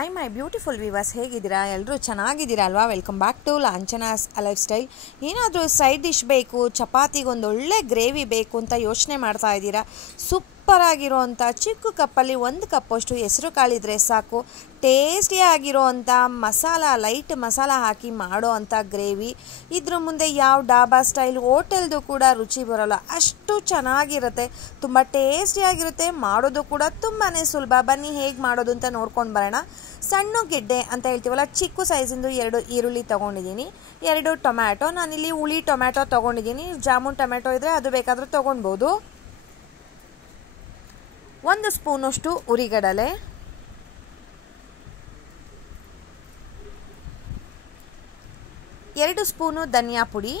I my beautiful viewers, ಹೇಗಿದ್ದೀರಾ? ಎಲ್ಲರೂ ಚೆನ್ನಾಗಿದ್ದೀರಾ ಅಲ್ವಾ? Welcome back to Lanchana's lifestyle. ಏನಾದರೂ ಸೈಡ್ ಡಿಶ್ ಬೇಕು, ಚಪಾತಿಗೆ ಒಂದು ಒಳ್ಳೆ ಗ್ರೇವಿ ಬೇಕು ಅಂತ ಯೋಚನೆ ಮಾಡ್ತಾ ಇದ್ದೀರಾ? ಸೂಪರಾಗಿರೋವಂಥ ಚಿಕ್ಕ ಕಪ್ಪಲ್ಲಿ 1 ಕಪ್ಪಷ್ಟು ಹೆಸರು ಕಾಳಿದ್ರೆ ಸಾಕು. ಟೇಸ್ಟಿಯಾಗಿರೋವಂಥ ಮಸಾಲ, ಲೈಟ್ ಮಸಾಲ ಹಾಕಿ ಮಾಡೋ ಅಂಥ ಗ್ರೇವಿ. ಇದ್ರ ಮುಂದೆ ಯಾವ ಡಾಬಾ ಸ್ಟೈಲ್ ಹೋಟೆಲ್ದು ಕೂಡ ರುಚಿ ಬರೋಲ್ಲ, ಅಷ್ಟು ಚೆನ್ನಾಗಿರುತ್ತೆ. ತುಂಬ ಟೇಸ್ಟಿಯಾಗಿರುತ್ತೆ, ಮಾಡೋದು ಕೂಡ ತುಂಬಾ ಸುಲಭ. ಬನ್ನಿ ಹೇಗೆ ಮಾಡೋದು ಅಂತ ನೋಡ್ಕೊಂಡು ಬರೋಣ. ಸಣ್ಣ ಗೆಡ್ಡೆ ಅಂತ ಹೇಳ್ತೀವಲ್ಲ, ಚಿಕ್ಕ ಸೈಜಿಂದು 2 ಈರುಳ್ಳಿ ತೊಗೊಂಡಿದ್ದೀನಿ, 2 ಟೊಮ್ಯಾಟೊ. ನಾನಿಲ್ಲಿ ಹುಳಿ ಟೊಮ್ಯಾಟೊ ತೊಗೊಂಡಿದ್ದೀನಿ. ಜಾಮೂನ್ ಟೊಮ್ಯಾಟೊ ಇದ್ದರೆ ಅದು ಬೇಕಾದರೂ ತೊಗೊಳ್ಬೋದು. 1 ಸ್ಪೂನಷ್ಟು ಹುರಿಗಡಲೆ, 2 ಸ್ಪೂನು ಧನಿಯಾ ಪುಡಿ,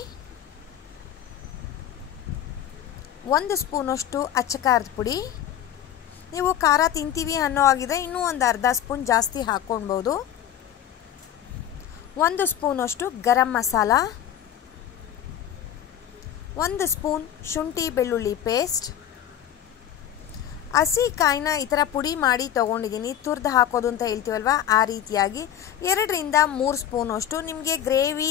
1 ಸ್ಪೂನಷ್ಟು ಅಚ್ಚಕಾರದ ಪುಡಿ. ನೀವು ಖಾರ ತಿಂತೀವಿ ಅನ್ನೋ ಆಗಿದೆ ಇನ್ನೂ ಒಂದು ಅರ್ಧ ಸ್ಪೂನ್ ಜಾಸ್ತಿ ಹಾಕ್ಕೊಳ್ಬೋದು. 1 ಸ್ಪೂನಷ್ಟು ಗರಂ ಮಸಾಲ, 1 ಸ್ಪೂನ್ ಶುಂಠಿ ಬೆಳ್ಳುಳ್ಳಿ ಪೇಸ್ಟ್. ಹಸಿ ಕಾಯಿನ ಈ ಥರ ಪುಡಿ ಮಾಡಿ ತೊಗೊಂಡಿದ್ದೀನಿ, ತುರ್ದು ಹಾಕೋದು ಅಂತ ಹೇಳ್ತೀವಲ್ವ ಆ ರೀತಿಯಾಗಿ. 2 ರಿಂದ 3 ಸ್ಪೂನಷ್ಟು. ನಿಮಗೆ ಗ್ರೇವಿ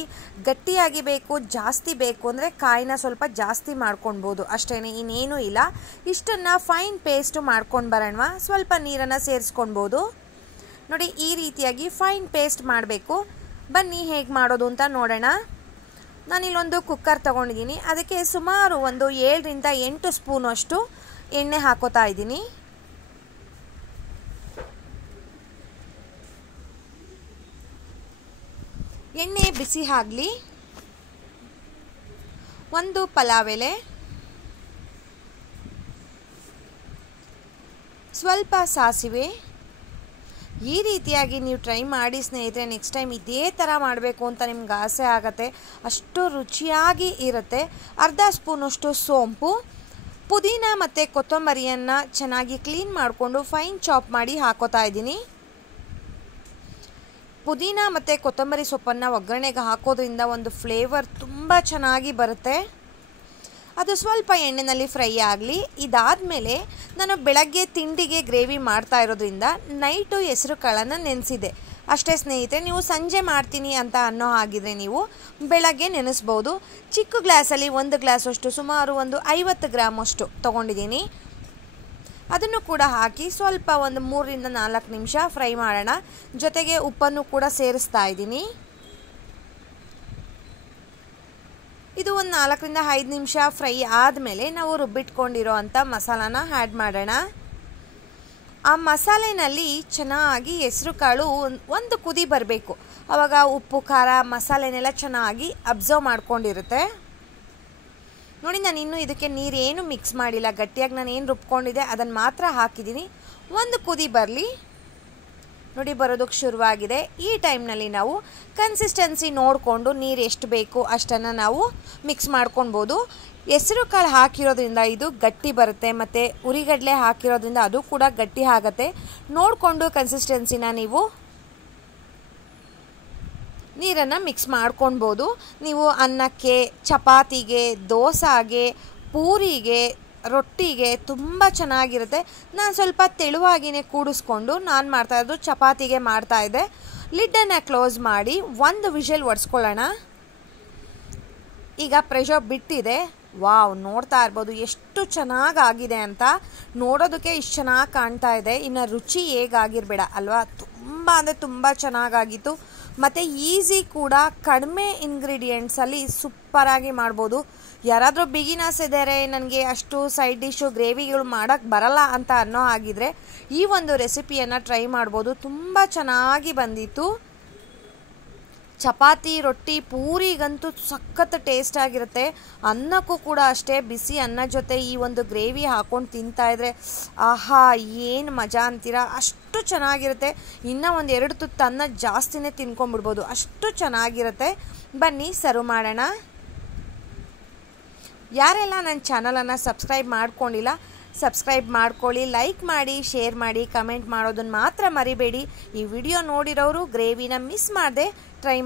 ಗಟ್ಟಿಯಾಗಿ ಬೇಕು, ಜಾಸ್ತಿ ಬೇಕು ಅಂದರೆ ಕಾಯಿನ ಸ್ವಲ್ಪ ಜಾಸ್ತಿ ಮಾಡ್ಕೊಳ್ಬೋದು, ಅಷ್ಟೇ, ಇನ್ನೇನೂ ಇಲ್ಲ. ಇಷ್ಟನ್ನು ಫೈನ್ ಪೇಸ್ಟು ಮಾಡ್ಕೊಂಡು ಬರೋಣ. ಸ್ವಲ್ಪ ನೀರನ್ನು ಸೇರಿಸ್ಕೊಳ್ಬೋದು. ನೋಡಿ, ಈ ರೀತಿಯಾಗಿ ಫೈನ್ ಪೇಸ್ಟ್ ಮಾಡಬೇಕು. ಬನ್ನಿ ಹೇಗೆ ಮಾಡೋದು ಅಂತ ನೋಡೋಣ. ನಾನಿಲ್ಲೊಂದು ಕುಕ್ಕರ್ ತೊಗೊಂಡಿದ್ದೀನಿ, ಅದಕ್ಕೆ ಸುಮಾರು ಒಂದು 7 ರಿಂದ 8 ಸ್ಪೂನಷ್ಟು ಎಣ್ಣೆ ಹಾಕೋತಾ ಇದ್ದೀನಿ. ಎಣ್ಣೆ ಬಿಸಿ ಆಗಲಿ. 1 ಪಲಾವ್ ಎಲೆ, ಸ್ವಲ್ಪ ಸಾಸಿವೆ. ಈ ರೀತಿಯಾಗಿ ನೀವು ಟ್ರೈ ಮಾಡಿ ಸ್ನೇಹಿತರೆ. ನೆಕ್ಸ್ಟ್ ಟೈಮ್ ಇದೇ ಥರ ಮಾಡಬೇಕು ಅಂತ ನಿಮ್ಗೆ ಆಸೆ ಆಗುತ್ತೆ, ಅಷ್ಟು ರುಚಿಯಾಗಿ ಇರುತ್ತೆ. ಅರ್ಧ ಸ್ಪೂನಷ್ಟು ಸೋಂಪು, ಪುದೀನ ಮತ್ತು ಕೊತ್ತಂಬರಿಯನ್ನು ಚೆನ್ನಾಗಿ ಕ್ಲೀನ್ ಮಾಡಿಕೊಂಡು ಫೈನ್ ಚಾಪ್ ಮಾಡಿ ಹಾಕೋತಾ ಇದ್ದೀನಿ. ಪುದೀನ ಮತ್ತು ಕೊತ್ತಂಬರಿ ಸೊಪ್ಪನ್ನು ಒಗ್ಗರಣೆಗೆ ಹಾಕೋದ್ರಿಂದ ಒಂದು ಫ್ಲೇವರ್ ತುಂಬ ಚೆನ್ನಾಗಿ ಬರುತ್ತೆ. ಅದು ಸ್ವಲ್ಪ ಎಣ್ಣೆಯಲ್ಲಿ ಫ್ರೈ ಆಗಲಿ. ಇದಾದಮೇಲೆ ನಾನು ಬೆಳಗ್ಗೆ ತಿಂಡಿಗೆ ಗ್ರೇವಿ ಮಾಡ್ತಾ ಇರೋದ್ರಿಂದ ನೈಟು ಹೆಸರು ಕಾಳನ್ನು ನೆನೆಸಿದೆ ಅಷ್ಟೇ ಸ್ನೇಹಿತರೆ. ನೀವು ಸಂಜೆ ಮಾಡ್ತೀನಿ ಅಂತ ಅನ್ನೋ ಹಾಗಿದ್ರೆ ನೀವು ಬೆಳಗ್ಗೆ ನೆನೆಸ್ಬೋದು. ಚಿಕ್ಕ ಗ್ಲಾಸಲ್ಲಿ 1 ಗ್ಲಾಸಷ್ಟು, ಸುಮಾರು ಒಂದು 50 ಗ್ರಾಮಷ್ಟು ತೊಗೊಂಡಿದ್ದೀನಿ. ಅದನ್ನು ಕೂಡ ಹಾಕಿ ಸ್ವಲ್ಪ ಒಂದು 3 ರಿಂದ 4 ನಿಮಿಷ ಫ್ರೈ ಮಾಡೋಣ. ಜೊತೆಗೆ ಉಪ್ಪನ್ನು ಕೂಡ ಸೇರಿಸ್ತಾ ಇದ್ದೀನಿ. ಇದು ಒಂದು 4 ರಿಂದ 5 ನಿಮಿಷ ಫ್ರೈ ಆದಮೇಲೆ ನಾವು ರುಬ್ಬಿಟ್ಕೊಂಡಿರೋ ಅಂಥ ಮಸಾಲಾನ ಆ್ಯಡ್ ಮಾಡೋಣ. ಆ ಮಸಾಲೆನಲ್ಲಿ ಚೆನ್ನಾಗಿ ಹೆಸರು ಕಾಳು ಒಂದು ಕುದಿ ಬರಬೇಕು. ಆವಾಗ ಉಪ್ಪು ಖಾರ ಮಸಾಲೆನೆಲ್ಲ ಚೆನ್ನಾಗಿ ಅಬ್ಸರ್ವ್ ಮಾಡ್ಕೊಂಡಿರುತ್ತೆ. ನೋಡಿ, ನಾನು ಇನ್ನೂ ಇದಕ್ಕೆ ನೀರೇನು ಮಿಕ್ಸ್ ಮಾಡಿಲ್ಲ, ಗಟ್ಟಿಯಾಗಿ ನಾನು ಏನು ರುಬ್ಕೊಂಡಿದ್ದೆ ಅದನ್ನು ಮಾತ್ರ ಹಾಕಿದ್ದೀನಿ. ಒಂದು ಕುದಿ ಬರಲಿ. ನೋಡಿ, ಬರೋದಕ್ಕೆ ಶುರುವಾಗಿದೆ. ಈ ಟೈಮ್ನಲ್ಲಿ ನಾವು ಕನ್ಸಿಸ್ಟೆನ್ಸಿ ನೋಡಿಕೊಂಡು ನೀರು ಎಷ್ಟು ಬೇಕು ಅಷ್ಟನ್ನು ನಾವು ಮಿಕ್ಸ್ ಮಾಡ್ಕೊಳ್ಬೋದು. ಹೆಸರು ಕಾಳು ಹಾಕಿರೋದ್ರಿಂದ ಇದು ಗಟ್ಟಿ ಬರುತ್ತೆ, ಮತ್ತು ಹುರಿಗಡಲೆ ಹಾಕಿರೋದ್ರಿಂದ ಅದು ಕೂಡ ಗಟ್ಟಿ ಆಗುತ್ತೆ. ನೋಡಿಕೊಂಡು ಕನ್ಸಿಸ್ಟೆನ್ಸಿನ ನೀವು ನೀರನ್ನು ಮಿಕ್ಸ್ ಮಾಡ್ಕೊಳ್ಬೋದು. ನೀವು ಅನ್ನಕ್ಕೆ, ಚಪಾತಿಗೆ, ದೋಸೆಗೆ, ಪೂರಿಗೆ, ರೊಟ್ಟಿಗೆ ತುಂಬ ಚೆನ್ನಾಗಿರುತ್ತೆ. ನಾನು ಸ್ವಲ್ಪ ತೆಳುವಾಗಿಯೇ ಕೂಡಿಸ್ಕೊಂಡು ನಾನು ಮಾಡ್ತಾಯಿದ್ದು ಚಪಾತಿಗೆ ಮಾಡ್ತಾಯಿದ್ದೆ. ಲಿಡ್ಡನ್ನು ಕ್ಲೋಸ್ ಮಾಡಿ 1 ವಿಷಲ್ ಒಡಿಸ್ಕೊಳ್ಳೋಣ. ಈಗ ಪ್ರೆಷರ್ ಬಿಟ್ಟಿದೆ. ವಾವ್, ನೋಡ್ತಾ ಇರ್ಬೋದು ಎಷ್ಟು ಚೆನ್ನಾಗಾಗಿದೆ ಅಂತ. ನೋಡೋದಕ್ಕೆ ಇಷ್ಟು ಚೆನ್ನಾಗಿ ಕಾಣ್ತಾ ಇದೆ, ಇನ್ನು ರುಚಿ ಹೇಗಾಗಿರಬೇಡ ಅಲ್ವಾ? ತುಂಬ ಅಂದರೆ ತುಂಬ ಚೆನ್ನಾಗಾಗಿತ್ತು. ಮತ್ತು ಈಸಿ ಕೂಡ, ಕಡಿಮೆ ಇಂಗ್ರೀಡಿಯೆಂಟ್ಸಲ್ಲಿ ಸೂಪರಾಗಿ ಮಾಡ್ಬೋದು. ಯಾರಾದರೂ ಬಿಗಿನರ್ಸ್ ಇದ್ದಾರೆ, ನನಗೆ ಅಷ್ಟು ಸೈಡ್ ಡಿಶ್ಶು ಗ್ರೇವಿಗಳು ಮಾಡೋಕ್ಕೆ ಬರಲ್ಲ ಅಂತ ಅನ್ನೋ ಹಾಗಿದ್ರೆ ಈ ಒಂದು ರೆಸಿಪಿಯನ್ನು ಟ್ರೈ ಮಾಡ್ಬೋದು. ತುಂಬ ಚೆನ್ನಾಗಿ ಬಂದಿತ್ತು. ಚಪಾತಿ, ರೊಟ್ಟಿ, ಪೂರಿಗಂತೂ ಸಖತ್ ಟೇಸ್ಟ್ ಆಗಿರುತ್ತೆ. ಅನ್ನಕ್ಕೂ ಕೂಡ ಅಷ್ಟೇ. ಬಿಸಿ ಅನ್ನ ಜೊತೆ ಈ ಒಂದು ಗ್ರೇವಿ ಹಾಕ್ಕೊಂಡು ತಿಂತಾಯಿದ್ರೆ ಆಹಾ, ಏನು ಮಜಾ ಅಂತೀರಾ, ಅಷ್ಟು ಚೆನ್ನಾಗಿರುತ್ತೆ. ಇನ್ನೂ ಒಂದು 2 ತುತ್ತು ಅನ್ನ ಜಾಸ್ತಿನೇ ತಿನ್ಕೊಂಡ್ಬಿಡ್ಬೋದು, ಅಷ್ಟು ಚೆನ್ನಾಗಿರುತ್ತೆ. ಬನ್ನಿ ಸರ್ವ್ ಮಾಡೋಣ. ಯಾರೆಲ್ಲ ನನ್ನ ಚಾನಲನ್ನು ಸಬ್ಸ್ಕ್ರೈಬ್ ಮಾಡ್ಕೊಂಡಿಲ್ಲ, ಸಬ್ಸ್ಕ್ರೈಬ್ ಮಾಡ್ಕೊಳ್ಳಿ, ಲೈಕ್ ಮಾಡಿ, ಶೇರ್ ಮಾಡಿ, ಕಮೆಂಟ್ ಮಾಡೋದನ್ನು ಮಾತ್ರ ಮರಿಬೇಡಿ. ಈ ವಿಡಿಯೋ ನೋಡಿರೋರು ಗ್ರೇವಿನ ಮಿಸ್ ಮಾಡದೆ ಟ್ರೈ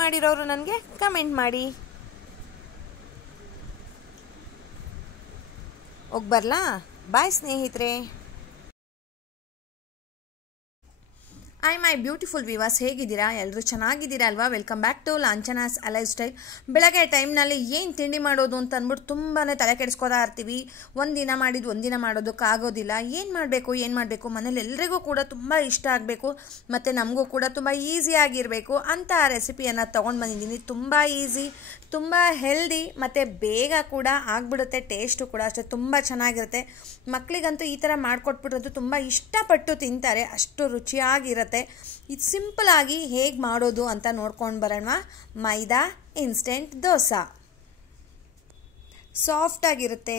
ಮಾಡಿರೋರು ನನಗೆ ಕಮೆಂಟ್ ಮಾಡಿ. ಹೋಗ್ಬರ್ಲಾ? ಬಾಯ್ ಸ್ನೇಹಿತರೆ. ಮೈ ಬ್ಯೂಟಿಫುಲ್ ವಿವಾಸ್, ಹೇಗಿದ್ದೀರಾ? ಎಲ್ಲರೂ ಚೆನ್ನಾಗಿದ್ದೀರಾ ಅಲ್ವಾ? Welcome back to Lanchana's lifestyle. ಬೆಳಗ್ಗೆ ಟೈಮ್ನಲ್ಲಿ ಏನು ತಿಂಡಿ ಮಾಡೋದು ಅಂತ ಅಂದ್ಬಿಟ್ಟು ತುಂಬಾ ತಲೆ ಕೆಡಿಸ್ಕೊತಾ ಇರ್ತೀವಿ. ಒಂದಿನ ಮಾಡಿದ್ದು ಒಂದಿನ ಮಾಡೋದಕ್ಕಾಗೋದಿಲ್ಲ. ಏನು ಮಾಡಬೇಕು ಮನೇಲಿ ಎಲ್ರಿಗೂ ಕೂಡ ತುಂಬ ಇಷ್ಟ ಆಗಬೇಕು ಮತ್ತು ನಮಗೂ ಕೂಡ ತುಂಬ ಈಸಿಯಾಗಿರಬೇಕು ಅಂತ ಆ ರೆಸಿಪಿಯನ್ನು ತೊಗೊಂಡು ಬಂದಿದ್ದೀನಿ. ತುಂಬ ಈಸಿ, ತುಂಬ ಹೆಲ್ದಿ ಮತ್ತು ಬೇಗ ಕೂಡ ಆಗಿಬಿಡುತ್ತೆ. ಟೇಸ್ಟು ಕೂಡ ಅಷ್ಟೇ ತುಂಬ ಚೆನ್ನಾಗಿರುತ್ತೆ. ಮಕ್ಕಳಿಗಂತೂ ಈ ಥರ ಮಾಡಿಕೊಟ್ಬಿಟ್ರಂತೂ ತುಂಬ ಇಷ್ಟಪಟ್ಟು ತಿಂತಾರೆ, ಅಷ್ಟು ರುಚಿಯಾಗಿರುತ್ತೆ. ಇದು ಸಿಂಪಲಾಗಿ ಹೇಗೆ ಮಾಡೋದು ಅಂತ ನೋಡ್ಕೊಂಡು ಬರೋಣ. ಮೈದಾ ಇನ್ಸ್ಟೆಂಟ್ ದೋಸೆ ಸಾಫ್ಟಾಗಿರುತ್ತೆ,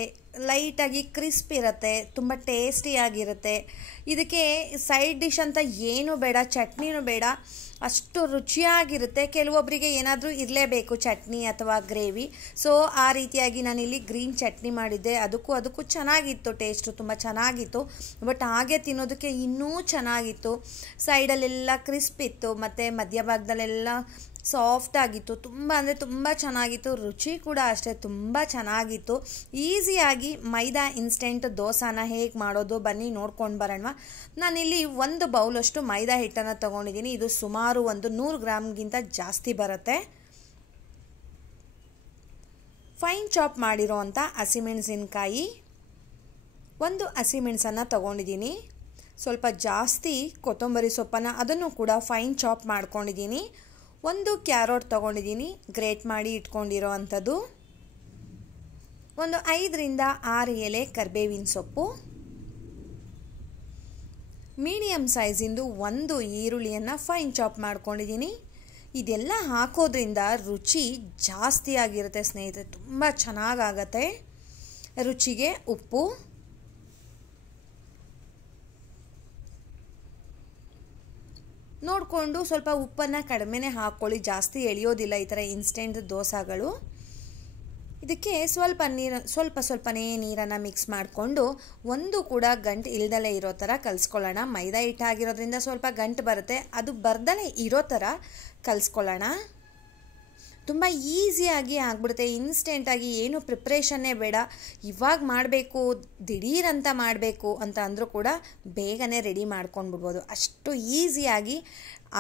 ಲೈಟಾಗಿ ಕ್ರಿಸ್ಪ್ ಇರುತ್ತೆ, ತುಂಬ ಟೇಸ್ಟಿಯಾಗಿರುತ್ತೆ. ಇದಕ್ಕೆ ಸೈಡ್ ಡಿಶ್ ಅಂತ ಏನೂ ಬೇಡ, ಚಟ್ನಿನೂ ಬೇಡ, ಅಷ್ಟು ರುಚಿಯಾಗಿರುತ್ತೆ. ಕೆಲವೊಬ್ಬರಿಗೆ ಏನಾದರೂ ಇರಲೇಬೇಕು ಚಟ್ನಿ ಅಥವಾ ಗ್ರೇವಿ. ಸೊ ಆ ರೀತಿಯಾಗಿ ನಾನಿಲ್ಲಿ ಗ್ರೀನ್ ಚಟ್ನಿ ಮಾಡಿದ್ದೆ. ಅದಕ್ಕೂ ಚೆನ್ನಾಗಿತ್ತು, ಟೇಸ್ಟು ತುಂಬ ಚೆನ್ನಾಗಿತ್ತು. ಬಟ್ ಹಾಗೆ ತಿನ್ನೋದಕ್ಕೆ ಇನ್ನೂ ಚೆನ್ನಾಗಿತ್ತು. ಸೈಡಲ್ಲೆಲ್ಲ ಕ್ರಿಸ್ಪ್ ಇತ್ತು ಮತ್ತು ಮಧ್ಯಭಾಗದಲ್ಲೆಲ್ಲ ಸಾಫ್ಟ್ ಆಗಿತ್ತು. ತುಂಬ ಅಂದರೆ ತುಂಬ ಚೆನ್ನಾಗಿತ್ತು. ರುಚಿ ಕೂಡ ಅಷ್ಟೇ ತುಂಬ ಚೆನ್ನಾಗಿತ್ತು. ಈಸಿಯಾಗಿ ಮೈದಾ ಇನ್ಸ್ಟೆಂಟ್ ದೋಸಾನ ಹೇಗೆ ಮಾಡೋದು ಬನ್ನಿ ನೋಡ್ಕೊಂಡು ಬರೋಣ. ನಾನಿಲ್ಲಿ 1 ಬೌಲಷ್ಟು ಮೈದಾ ಹಿಟ್ಟನ್ನು ತೊಗೊಂಡಿದ್ದೀನಿ. ಇದು ಸುಮಾರು ಒಂದು 100 ಗ್ರಾಮ್ಗಿಂತ ಜಾಸ್ತಿ ಬರುತ್ತೆ. ಫೈನ್ ಚಾಪ್ ಮಾಡಿರೋ ಅಂಥ ಹಸಿಮೆಣಸಿನ್ಕಾಯಿ, 1 ಹಸಿಮೆಣಸನ್ನು ತೊಗೊಂಡಿದ್ದೀನಿ. ಸ್ವಲ್ಪ ಜಾಸ್ತಿ ಕೊತ್ತಂಬರಿ ಸೊಪ್ಪನ್ನು ಅದನ್ನು ಕೂಡ ಫೈನ್ ಚಾಪ್ ಮಾಡ್ಕೊಂಡಿದ್ದೀನಿ. 1 ಕ್ಯಾರೆಟ್ ತೊಗೊಂಡಿದ್ದೀನಿ, ಗ್ರೇಟ್ ಮಾಡಿ ಇಟ್ಕೊಂಡಿರೋ ಅಂಥದ್ದು. 5 ರಿಂದ 6 ಎಲೆ ಕರಿಬೇವಿನ ಸೊಪ್ಪು, ಮೀಡಿಯಮ್ ಸೈಜಿಂದು 1 ಈರುಳ್ಳಿಯನ್ನು ಫೈನ್ ಚಾಪ್ ಮಾಡ್ಕೊಂಡಿದ್ದೀನಿ. ಇದೆಲ್ಲ ಹಾಕೋದ್ರಿಂದ ರುಚಿ ಜಾಸ್ತಿ ಆಗಿರುತ್ತೆ ಸ್ನೇಹಿತರೆ, ತುಂಬ ಚೆನ್ನಾಗಾಗತ್ತೆ. ರುಚಿಗೆ ಉಪ್ಪು, ನೋಡಿಕೊಂಡು ಸ್ವಲ್ಪ ಉಪ್ಪನ್ನು ಕಡಿಮೆನೇ ಹಾಕ್ಕೊಳ್ಳಿ, ಜಾಸ್ತಿ ಎಳೆಯೋದಿಲ್ಲ ಈ ಥರ ಇನ್ಸ್ಟೆಂಟ್ ದೋಸೆಗಳು. ಇದಕ್ಕೆ ಸ್ವಲ್ಪನೇ ನೀರನ್ನು ಮಿಕ್ಸ್ ಮಾಡಿಕೊಂಡು ಒಂದು ಕೂಡ ಗಂಟು ಇಲ್ದಲೇ ಇರೋ ಥರ ಕಲಿಸ್ಕೊಳ್ಳೋಣ. ಮೈದಾ ಹಿಟ್ಟು ಆಗಿರೋದ್ರಿಂದ ಸ್ವಲ್ಪ ಗಂಟು ಬರುತ್ತೆ, ಅದು ಬರ್ದಲೇ ಇರೋ ಥರ ಕಲಿಸ್ಕೊಳ್ಳೋಣ. ತುಂಬ ಈಸಿಯಾಗಿ ಆಗಿಬಿಡುತ್ತೆ. ಇನ್ಸ್ಟೆಂಟಾಗಿ ಏನು ಪ್ರಿಪ್ರೇಷನ್ನೇ ಬೇಡ. ಇವಾಗ ಮಾಡಬೇಕು, ದಿಢೀರಂತ ಮಾಡಬೇಕು ಅಂತ ಅಂದರೂ ಕೂಡ ಬೇಗನೆ ರೆಡಿ ಮಾಡ್ಕೊಂಡ್ಬಿಡ್ಬೋದು. ಅಷ್ಟು ಈಸಿಯಾಗಿ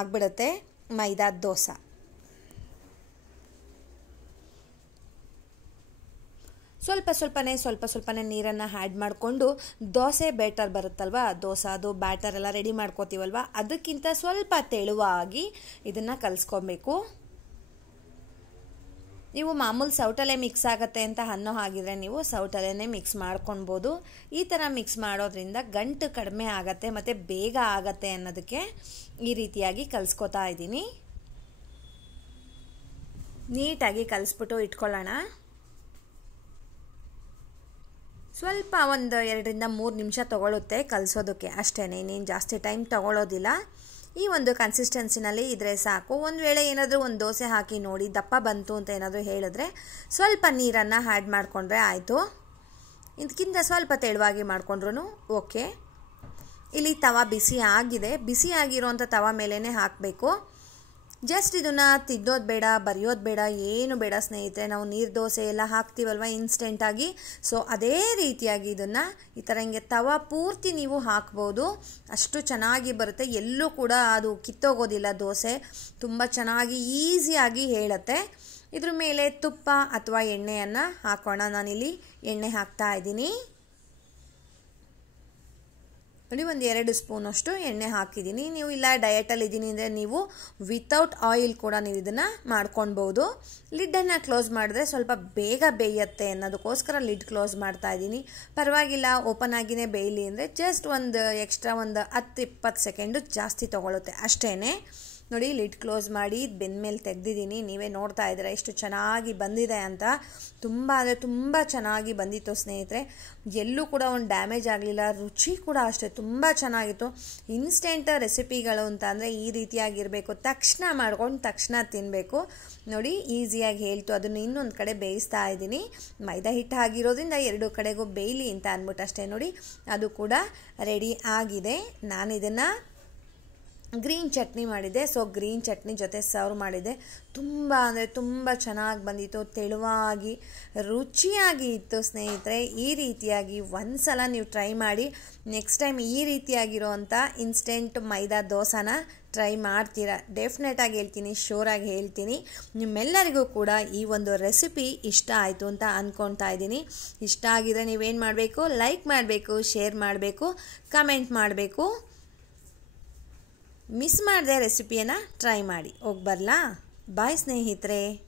ಆಗಿಬಿಡುತ್ತೆ ಮೈದಾ ದೋಸೆ. ಸ್ವಲ್ಪನೇ ನೀರನ್ನು ಆ್ಯಡ್ ಮಾಡಿಕೊಂಡು ದೋಸೆ ಬ್ಯಾಟರ್ ಬರುತ್ತಲ್ವ, ದೋಸೆದು ಬ್ಯಾಟರ್ ಎಲ್ಲ ರೆಡಿ ಮಾಡ್ಕೋತೀವಲ್ವ, ಅದಕ್ಕಿಂತ ಸ್ವಲ್ಪ ತೆಳುವಾಗಿ ಇದನ್ನು ಕಲಿಸ್ಕೊಬೇಕು. ನೀವು ಮಾಮೂಲು ಸೌಟಲ್ಲೇ ಮಿಕ್ಸ್ ಆಗುತ್ತೆ ಅಂತ ಅನ್ನೋ ಹಾಗಿದ್ರೆ ನೀವು ಸೌಟಲ್ಲೇ ಮಿಕ್ಸ್ ಮಾಡ್ಕೊಳ್ಬೋದು. ಈ ಥರ ಮಿಕ್ಸ್ ಮಾಡೋದ್ರಿಂದ ಗಂಟು ಕಡಿಮೆ ಆಗತ್ತೆ ಮತ್ತು ಬೇಗ ಆಗತ್ತೆ ಅನ್ನೋದಕ್ಕೆ ಈ ರೀತಿಯಾಗಿ ಕಲಿಸ್ಕೊತಾ ಇದ್ದೀನಿ. ನೀಟಾಗಿ ಕಲಿಸ್ಬಿಟ್ಟು ಇಟ್ಕೊಳ್ಳೋಣ. ಸ್ವಲ್ಪ 1 2 ರಿಂದ 3 ನಿಮಿಷ ತೊಗೊಳುತ್ತೆ ಕಲಿಸೋದಕ್ಕೆ, ಅಷ್ಟೇ, ಇನ್ನೇನು ಜಾಸ್ತಿ ಟೈಮ್ ತೊಗೊಳ್ಳೋದಿಲ್ಲ. ಈ ಒಂದು ಕನ್ಸಿಸ್ಟೆನ್ಸಿನಲ್ಲಿ ಇದ್ದರೆ ಸಾಕು. ಒಂದು ವೇಳೆ ಏನಾದರೂ ಒಂದು ದೋಸೆ ಹಾಕಿ ನೋಡಿ ದಪ್ಪ ಬಂತು ಅಂತ ಏನಾದರೂ ಹೇಳಿದ್ರೆ ಸ್ವಲ್ಪ ನೀರನ್ನು ಆ್ಯಡ್ ಮಾಡಿಕೊಂಡ್ರೆ ಆಯಿತು. ಇದಕ್ಕಿಂತ ಸ್ವಲ್ಪ ತೆಳುವಾಗಿ ಮಾಡಿಕೊಂಡ್ರೂ ಓಕೆ. ಇಲ್ಲಿ ತವ ಬಿಸಿ ಆಗಿದೆ, ಬಿಸಿ ಆಗಿರೋಂಥ ತವ ಮೇಲೇ ಹಾಕಬೇಕು. ಜಸ್ಟ್ ಇದನ್ನು ತಿದ್ದೋದು ಬೇಡ, ಬರೆಯೋದು ಬೇಡ, ಏನು ಬೇಡ ಸ್ನೇಹಿತರೆ. ನಾವು ನೀರು ದೋಸೆ ಎಲ್ಲ ಹಾಕ್ತೀವಲ್ವ ಇನ್ಸ್ಟೆಂಟಾಗಿ, ಸೊ ಅದೇ ರೀತಿಯಾಗಿ ಇದನ್ನು ಈ ಥರ ಹಿಂಗೆ ತವ ಪೂರ್ತಿ ನೀವು ಹಾಕ್ಬೋದು. ಅಷ್ಟು ಚೆನ್ನಾಗಿ ಬರುತ್ತೆ, ಎಲ್ಲೂ ಕೂಡ ಅದು ಕಿತ್ತೋಗೋದಿಲ್ಲ ದೋಸೆ, ತುಂಬ ಚೆನ್ನಾಗಿ ಈಸಿಯಾಗಿ ಹೇಳುತ್ತೆ. ಇದ್ರ ಮೇಲೆ ತುಪ್ಪ ಅಥವಾ ಎಣ್ಣೆಯನ್ನು ಹಾಕೋಣ. ನಾನಿಲ್ಲಿ ಎಣ್ಣೆ ಹಾಕ್ತಾ ಇದ್ದೀನಿ ನೋಡಿ, 1-2 ಸ್ಪೂನಷ್ಟು ಎಣ್ಣೆ ಹಾಕಿದ್ದೀನಿ. ನೀವು ಇಲ್ಲ ಡಯಟಲ್ಲಿ ಇದ್ದೀನಿ ಅಂದರೆ ನೀವು ವಿತೌಟ್ ಆಯಿಲ್ ಕೂಡ ನೀವು ಇದನ್ನು ಮಾಡ್ಕೊಳ್ಬೋದು. ಲಿಡ್ಡನ್ನು ಕ್ಲೋಸ್ ಮಾಡಿದ್ರೆ ಸ್ವಲ್ಪ ಬೇಗ ಬೇಯುತ್ತೆ ಅನ್ನೋದಕ್ಕೋಸ್ಕರ ಲಿಡ್ ಕ್ಲೋಸ್ ಮಾಡ್ತಾ ಇದ್ದೀನಿ. ಪರವಾಗಿಲ್ಲ, ಓಪನ್ ಆಗಿನೇ ಬೇಯಲಿ ಅಂದರೆ ಜಸ್ಟ್ ಎಕ್ಸ್ಟ್ರಾ 10-20 ಸೆಕೆಂಡು ಜಾಸ್ತಿ ತೊಗೊಳುತ್ತೆ ಅಷ್ಟೇ. ನೋಡಿ, ಲಿಡ್ ಕ್ಲೋಸ್ ಮಾಡಿ ಬೆಂದಮೇಲೆ ತೆಗೆದಿದ್ದೀನಿ. ನೀವೇ ನೋಡ್ತಾ ಇದ್ದೀರಾ ಎಷ್ಟು ಚೆನ್ನಾಗಿ ಬಂದಿದೆ ಅಂತ. ತುಂಬ ಅಂದರೆ ತುಂಬ ಚೆನ್ನಾಗಿ ಬಂದಿತ್ತು ಸ್ನೇಹಿತರೆ, ಎಲ್ಲೂ ಕೂಡ ಒಂದು ಡ್ಯಾಮೇಜ್ ಆಗಲಿಲ್ಲ. ರುಚಿ ಕೂಡ ಅಷ್ಟೇ ತುಂಬ ಚೆನ್ನಾಗಿತ್ತು. ಇನ್ಸ್ಟೆಂಟ್ ರೆಸಿಪಿಗಳು ಅಂತ ಅಂದರೆ ಈ ರೀತಿಯಾಗಿರಬೇಕು, ತಕ್ಷಣ ಮಾಡ್ಕೊಂಡು ತಕ್ಷಣ ತಿನ್ನಬೇಕು. ನೋಡಿ, ಈಸಿಯಾಗಿ ಹೇಳ್ತು. ಅದನ್ನು ಇನ್ನೊಂದು ಕಡೆ ಬೇಯಿಸ್ತಾ ಇದ್ದೀನಿ. ಮೈದಾ ಹಿಟ್ಟು ಆಗಿರೋದ್ರಿಂದ 2 ಕಡೆಗೂ ಬೇಯಲಿ ಅಂತ ಅಂದ್ಬಿಟ್ಟು ಅಷ್ಟೇ. ನೋಡಿ, ಅದು ಕೂಡ ರೆಡಿ ಆಗಿದೆ. ನಾನು ಇದನ್ನು ಗ್ರೀನ್ ಚಟ್ನಿ ಮಾಡಿದ್ದೆ. ಸೊ ಗ್ರೀನ್ ಚಟ್ನಿ ಜೊತೆ ಸರ್ವ್ ಮಾಡಿದ್ದೆ. ತುಂಬ ಅಂದರೆ ತುಂಬ ಚೆನ್ನಾಗಿ ಬಂದಿತ್ತು, ತೆಳುವಾಗಿ ರುಚಿಯಾಗಿ ಇತ್ತು ಸ್ನೇಹಿತರೆ. ಈ ರೀತಿಯಾಗಿ ಒಂದು ಸಲ ನೀವು ಟ್ರೈ ಮಾಡಿ. ನೆಕ್ಸ್ಟ್ ಟೈಮ್ ಈ ರೀತಿಯಾಗಿರೋವಂಥ ಇನ್ಸ್ಟೆಂಟ್ ಮೈದಾ ದೋಸೆನ ಟ್ರೈ ಮಾಡ್ತೀರಾ, ಡೆಫಿನೆಟಾಗಿ ಹೇಳ್ತೀನಿ, ಶೋರಾಗಿ ಹೇಳ್ತೀನಿ. ನಿಮ್ಮೆಲ್ಲರಿಗೂ ಕೂಡ ಈ ಒಂದು ರೆಸಿಪಿ ಇಷ್ಟ ಆಯಿತು ಅಂತ ಅಂದ್ಕೊಳ್ತಾ ಇದ್ದೀನಿ. ಇಷ್ಟ ಆಗಿದರೆ ನೀವೇನು ಮಾಡಬೇಕು, ಲೈಕ್ ಮಾಡಬೇಕು, ಶೇರ್ ಮಾಡಬೇಕು, ಕಮೆಂಟ್ ಮಾಡಬೇಕು. ಮಿಸ್ ಮಾಡದೆ ರೆಸಿಪಿಯನ್ನು ಟ್ರೈ ಮಾಡಿ. ಹೋಗಿ ಬರಲಾ? ಬಾಯ್ ಸ್ನೇಹಿತರೆ.